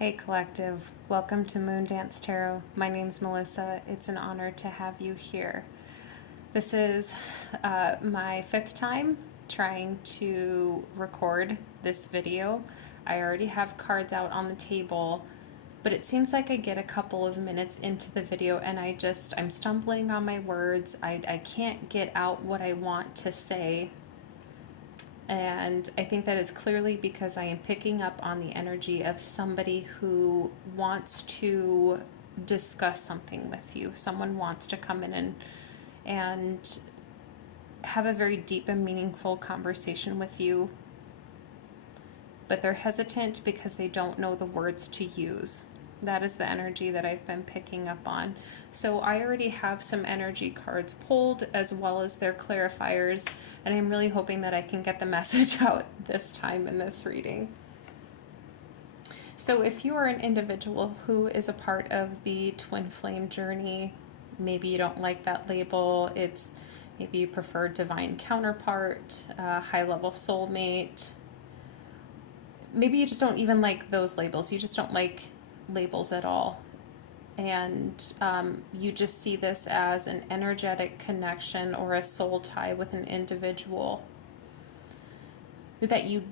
Hey Collective, welcome to Moondance Tarot. My name's Melissa. It's an honor to have you here. This is my fifth time trying to record this video. I already have cards out on the table, but it seems like I get a couple of minutes into the video and I'm stumbling on my words. I can't get out what I want to say. And I think that is clearly because I am picking up on the energy of somebody who wants to discuss something with you. Someone wants to come in and have a very deep and meaningful conversation with you, but they're hesitant because they don't know the words to use. That is the energy that I've been picking up on. So I already have some energy cards pulled as well as their clarifiers, and I'm really hoping that I can get the message out this time in this reading. So if you are an individual who is a part of the twin flame journey, maybe you don't like that label, maybe you prefer divine counterpart, high level soulmate, maybe you just don't even like those labels, you just don't like labels at all, and you just see this as an energetic connection or a soul tie with an individual that you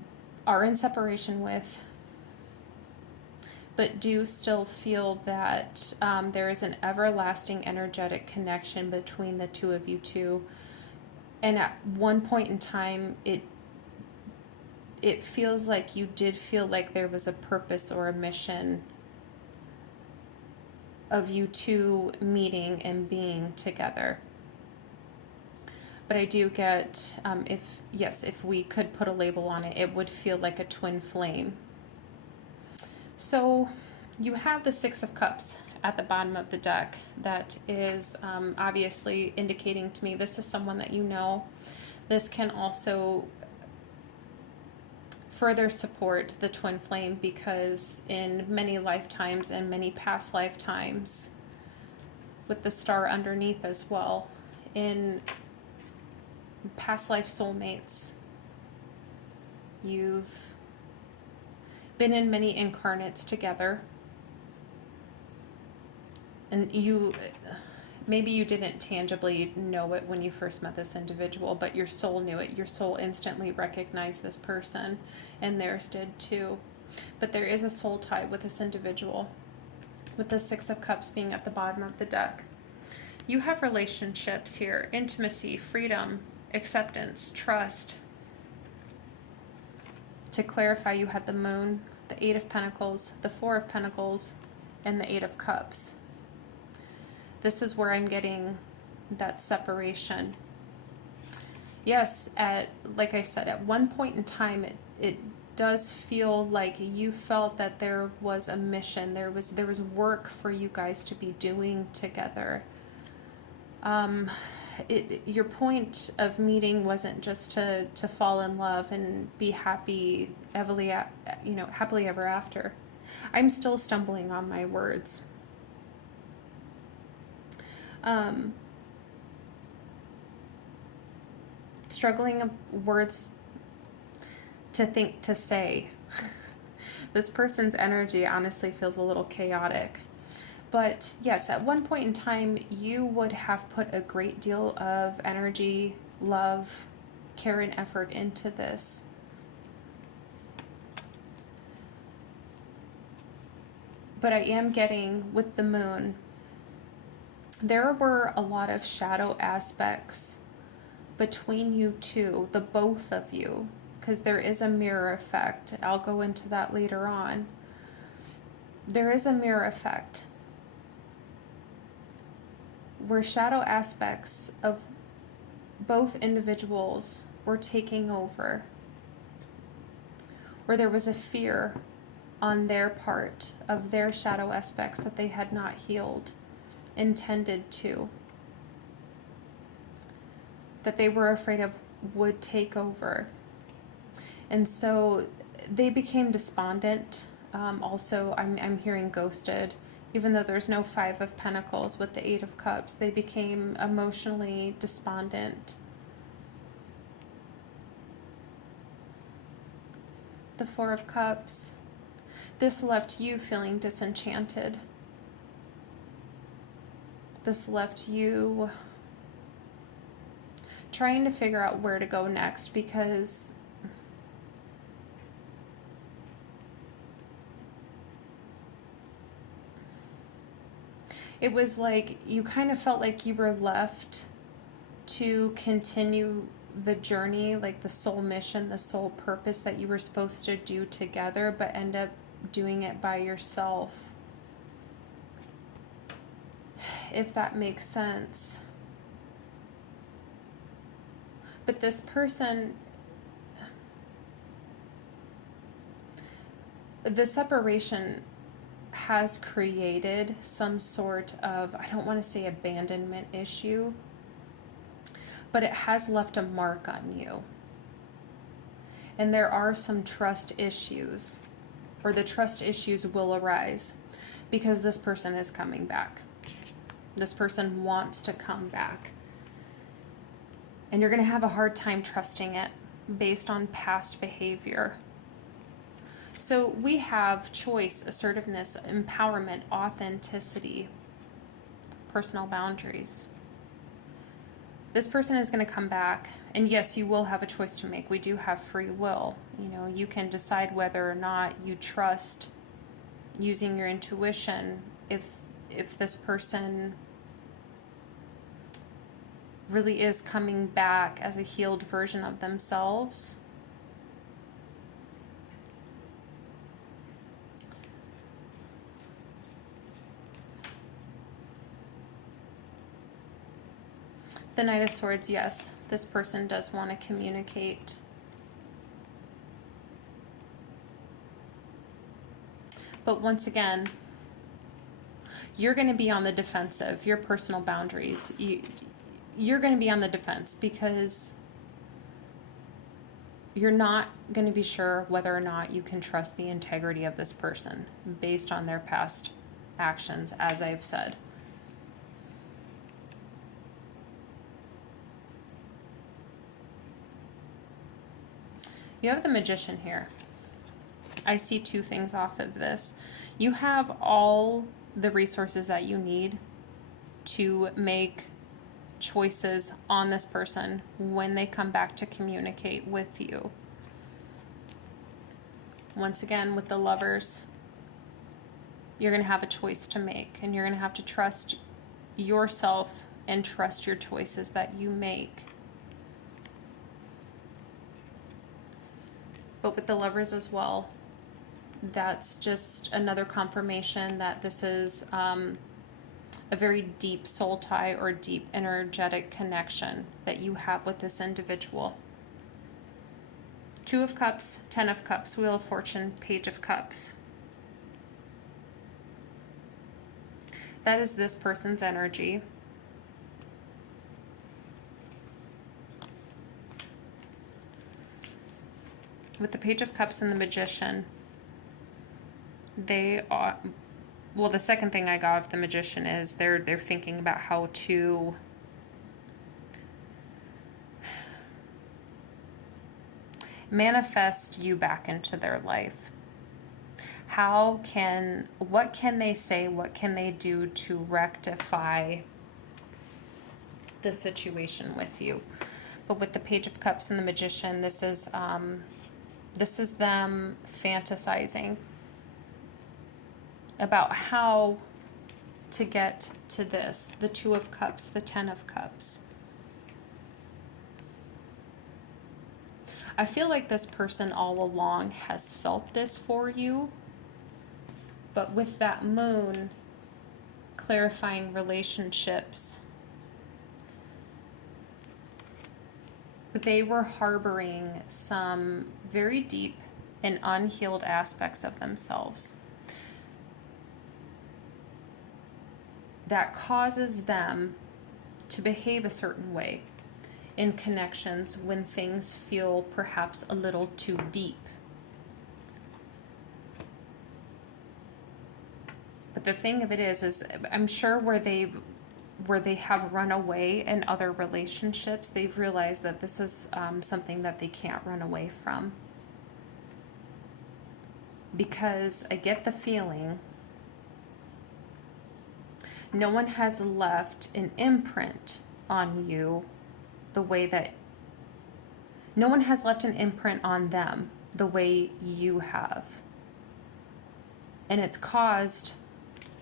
are in separation with, but do still feel that there is an everlasting energetic connection between the two of you two, and at one point in time it feels like you did feel like there was a purpose or a mission of you two meeting and being together. But I do get, if we could put a label on it, it would feel like a twin flame. So you have the Six of Cups at the bottom of the deck. That is obviously indicating to me this is someone that you know. This can also further support the twin flame because in many lifetimes and many past lifetimes, with the star underneath as well, in past life soulmates, you've been in many incarnates together, and maybe you didn't tangibly know it when you first met this individual, but your soul knew it. Your soul instantly recognized this person, and theirs did too. But there is a soul tie with this individual, with the Six of Cups being at the bottom of the deck. You have relationships here, intimacy, freedom, acceptance, trust. To clarify, you had the Moon, the Eight of Pentacles, the Four of Pentacles, and the Eight of Cups. This is where I'm getting that separation. Yes, like I said, at one point in time, it does feel like you felt that there was a mission. There was work for you guys to be doing together. Your point of meeting wasn't just to fall in love and be happy, happily ever after. I'm still stumbling on my words. Struggling of words to think to say. This person's energy honestly feels a little chaotic. But yes, at one point in time, you would have put a great deal of energy, love, care, and effort into this. But I am getting, with the Moon, there were a lot of shadow aspects between you two, the both of you, because there is a mirror effect. I'll go into that later on. There is a mirror effect where shadow aspects of both individuals were taking over, or there was a fear on their part of their shadow aspects that they had not healed, intended to, that they were afraid of would take over. And so they became despondent. Also, I'm hearing ghosted. Even though there's no Five of Pentacles with the Eight of Cups, they became emotionally despondent. The Four of Cups. This left you feeling disenchanted. This left you trying to figure out where to go next, because it was like you kind of felt like you were left to continue the journey, like the soul mission, the soul purpose that you were supposed to do together, but end up doing it by yourself. If that makes sense. But this person, the separation has created some sort of, I don't want to say abandonment issue, but it has left a mark on you. And there are some trust issues, or the trust issues will arise because this person is coming back. This person wants to come back. And you're going to have a hard time trusting it based on past behavior. So we have choice, assertiveness, empowerment, authenticity, personal boundaries. This person is going to come back, and yes, you will have a choice to make. We do have free will. You know, you can decide whether or not you trust using your intuition if this person really is coming back as a healed version of themselves. The Knight of Swords, yes, this person does want to communicate. But once again, you're going to be on the defensive. Your personal boundaries, you're going to be on the defense because you're not going to be sure whether or not you can trust the integrity of this person based on their past actions, as I've said. You have the Magician here. I see two things off of this. You have all the resources that you need to make choices on this person when they come back to communicate with you. Once again, with the Lovers, you're going to have a choice to make, and you're going to have to trust yourself and trust your choices that you make. But with the Lovers as well, that's just another confirmation that this is a very deep soul tie or deep energetic connection that you have with this individual. Two of Cups, Ten of Cups, Wheel of Fortune, Page of Cups. That is this person's energy. With the Page of Cups and the Magician, they are, well, the second thing I got of the Magician is they're thinking about how to manifest you back into their life. What can they say, what can they do to rectify the situation with you? But with the Page of Cups and the Magician, this is them fantasizing about how to get to this. The Two of Cups, the Ten of Cups. I feel like this person all along has felt this for you, but with that Moon clarifying relationships, they were harboring some very deep and unhealed aspects of themselves that causes them to behave a certain way in connections when things feel perhaps a little too deep. But the thing of it is I'm sure where they have run away in other relationships, they've realized that this is something that they can't run away from. because I get the feeling no one has left an imprint on you the way that no one has left an imprint on them the way you have. And it's caused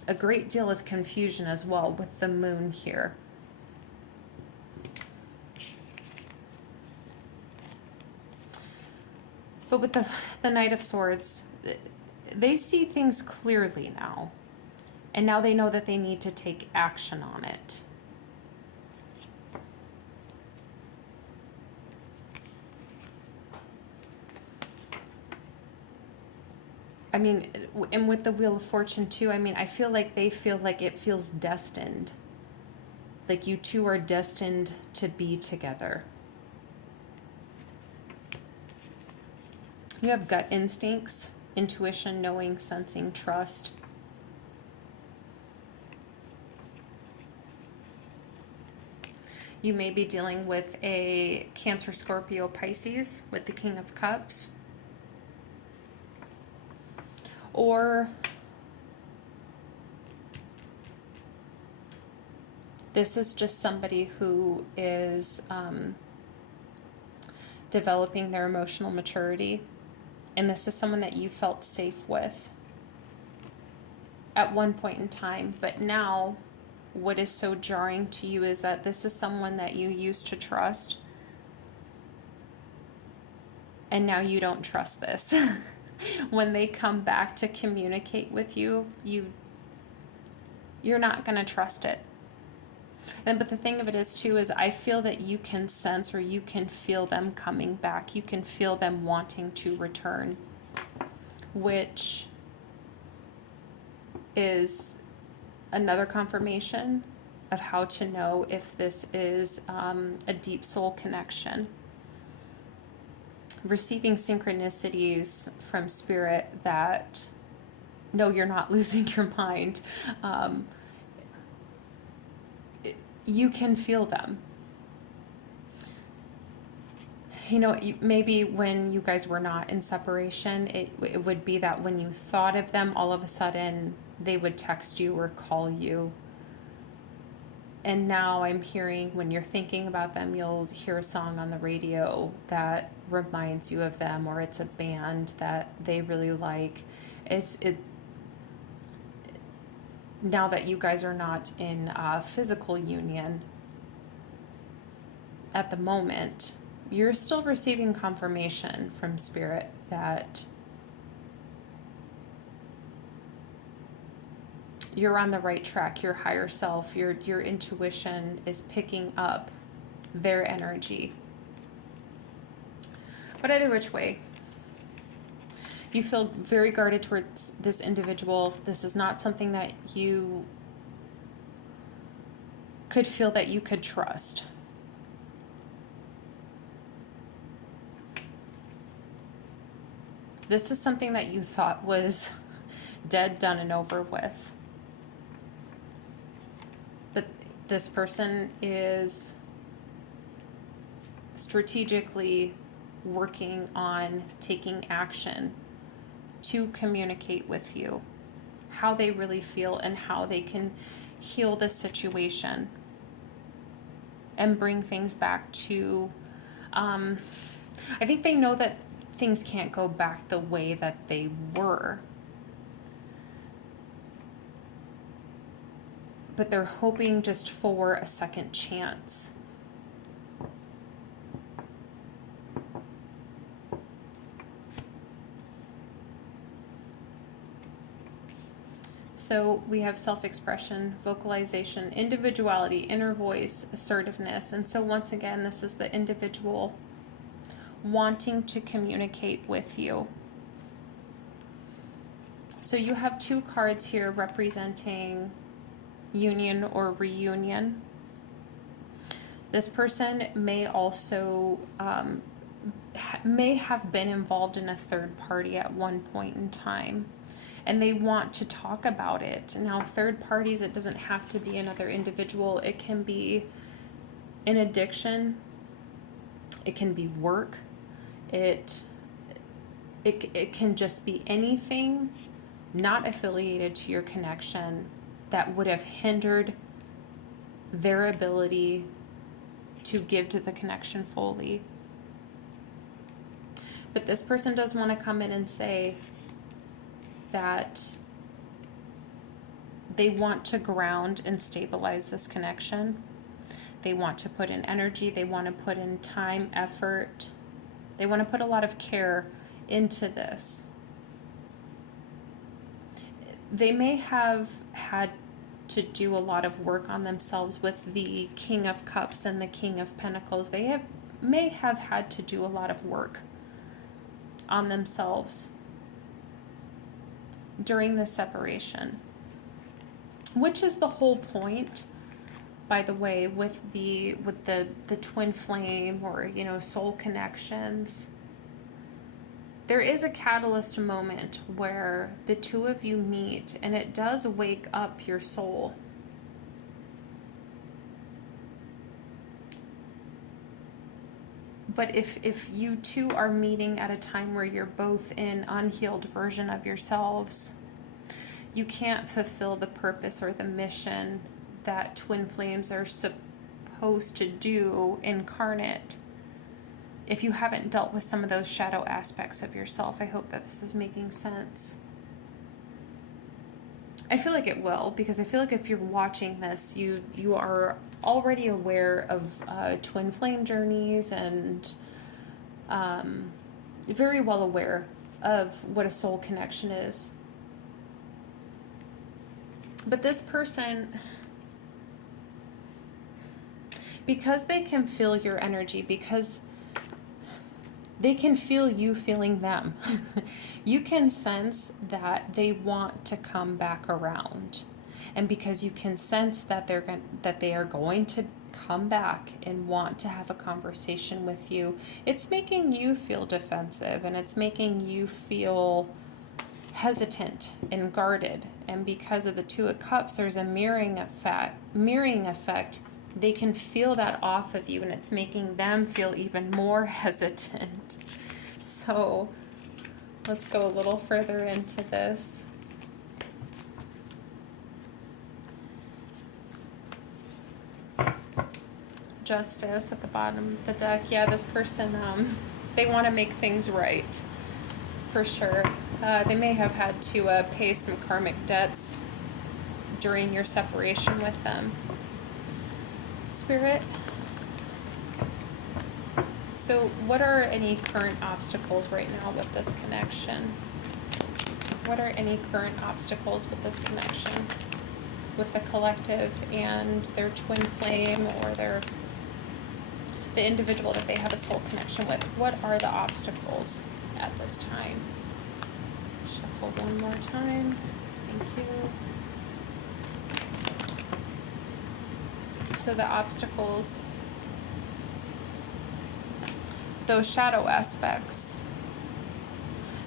a great deal of confusion as well with the moon here. But with the Knight of Swords, they see things clearly now. And now they know that they need to take action on it. I mean, and with the Wheel of Fortune too, I mean, I feel like they feel like it feels destined. Like you two are destined to be together. You have gut instincts, intuition, knowing, sensing, trust. You may be dealing with a Cancer, Scorpio, Pisces with the King of Cups. Or this is just somebody who is developing their emotional maturity. And this is someone that you felt safe with at one point in time. But now what is so jarring to you is that this is someone that you used to trust. And now you don't trust this. When they come back to communicate with you, you're not going to trust it. But the thing of it is too, is I feel that you can sense or you can feel them coming back. You can feel them wanting to return, which is another confirmation of how to know if this is a deep soul connection. Receiving synchronicities from Spirit that, no, you're not losing your mind. You can feel them. You know, maybe when you guys were not in separation, it would be that when you thought of them, all of a sudden they would text you or call you. And now I'm hearing when you're thinking about them, you'll hear a song on the radio that reminds you of them, or it's a band that they really like. Now that you guys are not in a physical union at the moment, you're still receiving confirmation from Spirit that you're on the right track. Your higher self, your intuition is picking up their energy. But either which way, you feel very guarded towards this individual. This is not something that you could feel that you could trust. This is something that you thought was dead, done, and over with. But this person is strategically working on taking action to communicate with you how they really feel and how they can heal this situation and bring things back to, I think they know that things can't go back the way that they were. But they're hoping just for a second chance. So we have self-expression, vocalization, individuality, inner voice, assertiveness. And so once again, this is the individual wanting to communicate with you. So you have two cards here representing union or reunion. This person may also may have been involved in a third party at one point in time, and they want to talk about it. Now, third parties, it doesn't have to be another individual. It can be an addiction. It can be work. It it can just be anything not affiliated to your connection that would have hindered their ability to give to the connection fully. But this person does want to come in and say that they want to ground and stabilize this connection. They want to put in energy. They want to put in time, effort. They want to put a lot of care into this. They may have had to do a lot of work on themselves with the King of Cups and the King of Pentacles. They may have had to do a lot of work on themselves during the separation, which is the whole point, by the way, with the twin flame, or soul connections. There is a catalyst moment where the two of you meet, and it does wake up your soul. But if you two are meeting at a time where you're both in unhealed version of yourselves, you can't fulfill the purpose or the mission that twin flames are supposed to do incarnate if you haven't dealt with some of those shadow aspects of yourself. I hope that this is making sense. I feel like it will, because I feel like if you're watching this, you are already aware of twin flame journeys, and very well aware of what a soul connection is. But this person, because they can feel your energy, because they can feel you feeling them, you can sense that they want to come back around. And because you can sense that they are going to come back and want to have a conversation with you, it's making you feel defensive, and it's making you feel hesitant and guarded. And because of the Two of Cups, there's a mirroring effect. They can feel that off of you, and it's making them feel even more hesitant. So let's go a little further into this. Justice at the bottom of the deck. Yeah, this person, they want to make things right, for sure. They may have had to pay some karmic debts during your separation with them. Spirit. So what are any current obstacles right now with this connection? What are any current obstacles with this connection? With the collective and their twin flame, or the individual that they have a soul connection with? What are the obstacles at this time? Shuffle one more time. Thank you. So the obstacles, those shadow aspects.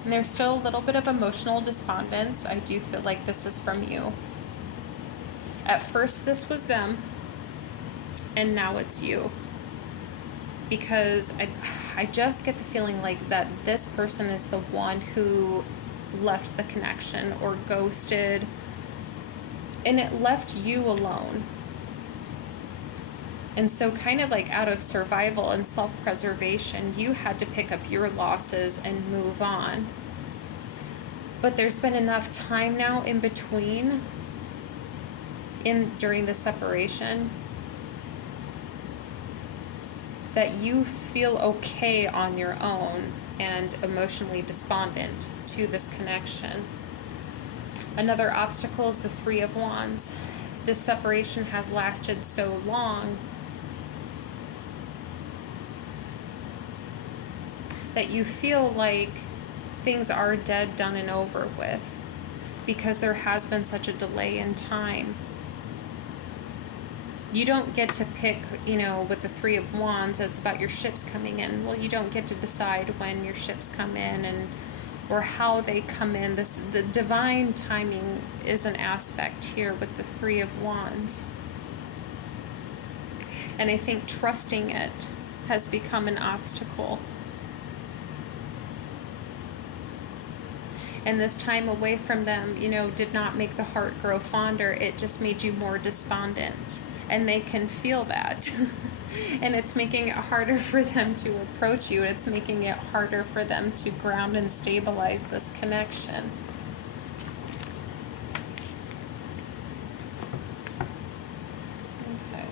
And there's still a little bit of emotional despondence. I do feel like this is from you. At first this was them, and now it's you. Because I just get the feeling like that this person is the one who left the connection or ghosted, and it left you alone. And so kind of like out of survival and self-preservation, you had to pick up your losses and move on. But there's been enough time now in between, during the separation, that you feel okay on your own and emotionally despondent to this connection. Another obstacle is the Three of Wands. This separation has lasted so long that you feel like things are dead, done, and over with, because there has been such a delay in time. You don't get to pick, with the Three of Wands, it's about your ships coming in. Well, you don't get to decide when your ships come in or how they come in. The divine timing is an aspect here with the Three of Wands. And I think trusting it has become an obstacle. And this time away from them, you know, did not make the heart grow fonder. It just made you more despondent. And they can feel that. And it's making it harder for them to approach you. It's making it harder for them to ground and stabilize this connection. Okay.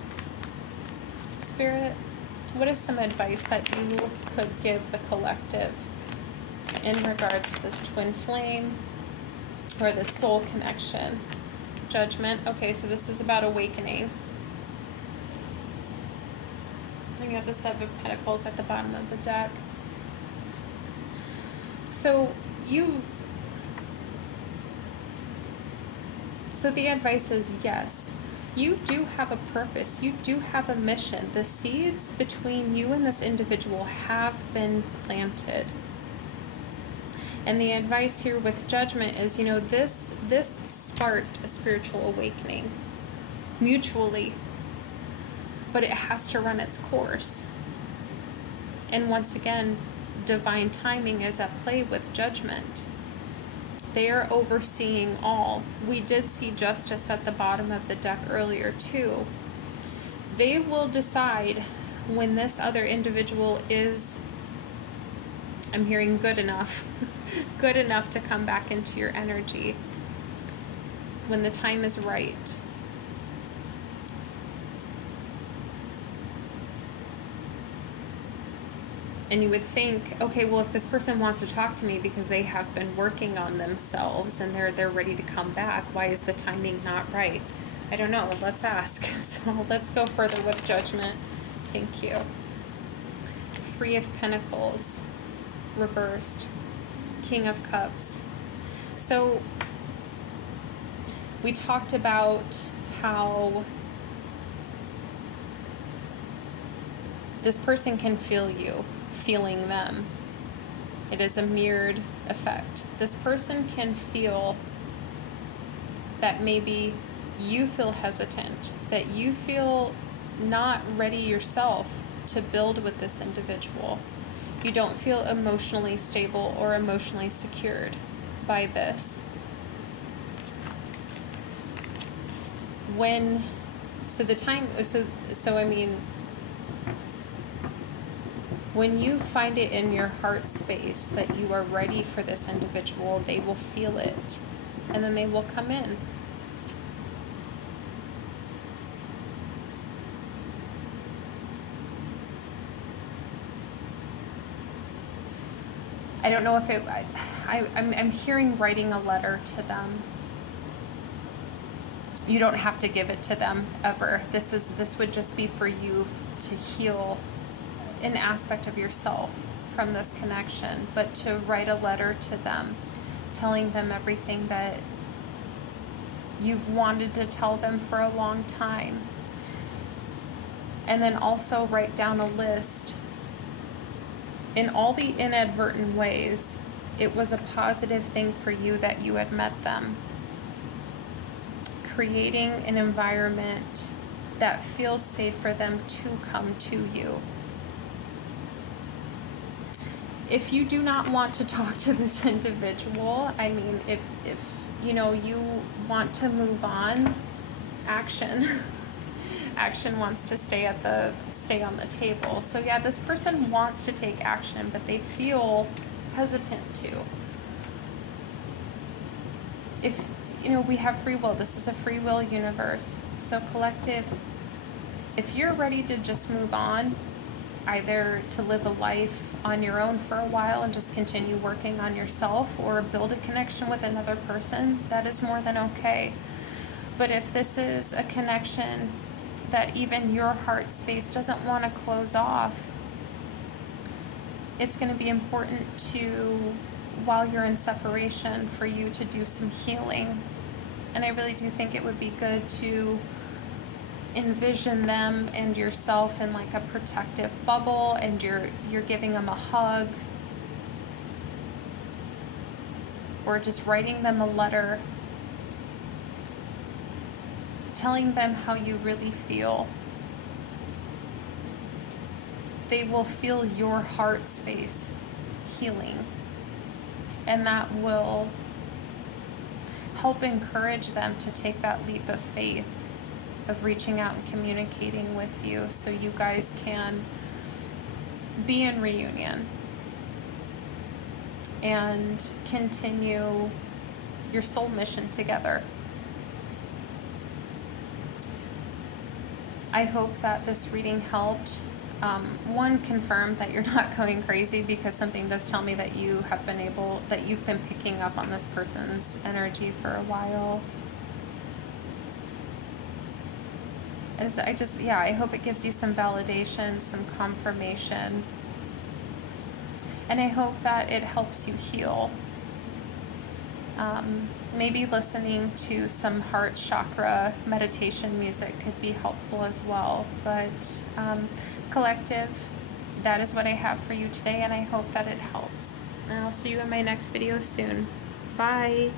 Spirit, what is some advice that you could give the collective in regards to this twin flame or this soul connection? Judgment. Okay, so this is about awakening. And you have the Seven of Pentacles at the bottom of the deck. So the advice is yes. You do have a purpose. You do have a mission. The seeds between you and this individual have been planted. And the advice here with Judgment is, you know, this sparked a spiritual awakening mutually, but it has to run its course. And once again, divine timing is at play with Judgment. They are overseeing all. We did see Justice at the bottom of the deck earlier too. They will decide when this other individual is, I'm hearing good enough, good enough to come back into your energy when the time is right. And you would think, okay, well, if this person wants to talk to me because they have been working on themselves and they're ready to come back, why is the timing not right? I don't know. Let's ask. So let's go further with Judgment. Thank you. Three of Pentacles reversed. King of Cups. So we talked about how this person can feel you feeling them. It is a mirrored effect. This person can feel that maybe you feel hesitant, that you feel not ready yourself to build with this individual. You don't feel emotionally stable or emotionally secured by this. When you find it in your heart space that you are ready for this individual, they will feel it, and then they will come in. I don't know if I'm hearing writing a letter to them. You don't have to give it to them ever. This would just be for you to heal an aspect of yourself from this connection, but to write a letter to them, telling them everything that you've wanted to tell them for a long time. And then also write down a list in all the inadvertent ways it was a positive thing for you that you had met them. Creating an environment that feels safe for them to come to you. If you do not want to talk to this individual, I mean, if you know you want to move on, action. Action wants to stay on the table. So yeah, this person wants to take action, but they feel hesitant to. If you know, we have free will. This is a free will universe. So collective, if you're ready to just move on, either to live a life on your own for a while and just continue working on yourself, or build a connection with another person, that is more than okay. But if this is a connection that even your heart space doesn't want to close off, it's going to be important to, while you're in separation, for you to do some healing. And I really do think it would be good to envision them and yourself in like a protective bubble, and you're giving them a hug, or just writing them a letter telling them how you really feel. They will feel your heart space healing, and that will help encourage them to take that leap of faith of reaching out and communicating with you so you guys can be in reunion and continue your soul mission together. I hope that this reading helped. One, confirm that you're not going crazy, because something does tell me that you've been picking up on this person's energy for a while. And so I hope it gives you some validation, some confirmation. And I hope that it helps you heal. Maybe listening to some heart chakra meditation music could be helpful as well. But collective, that is what I have for you today, and I hope that it helps. And I'll see you in my next video soon. Bye.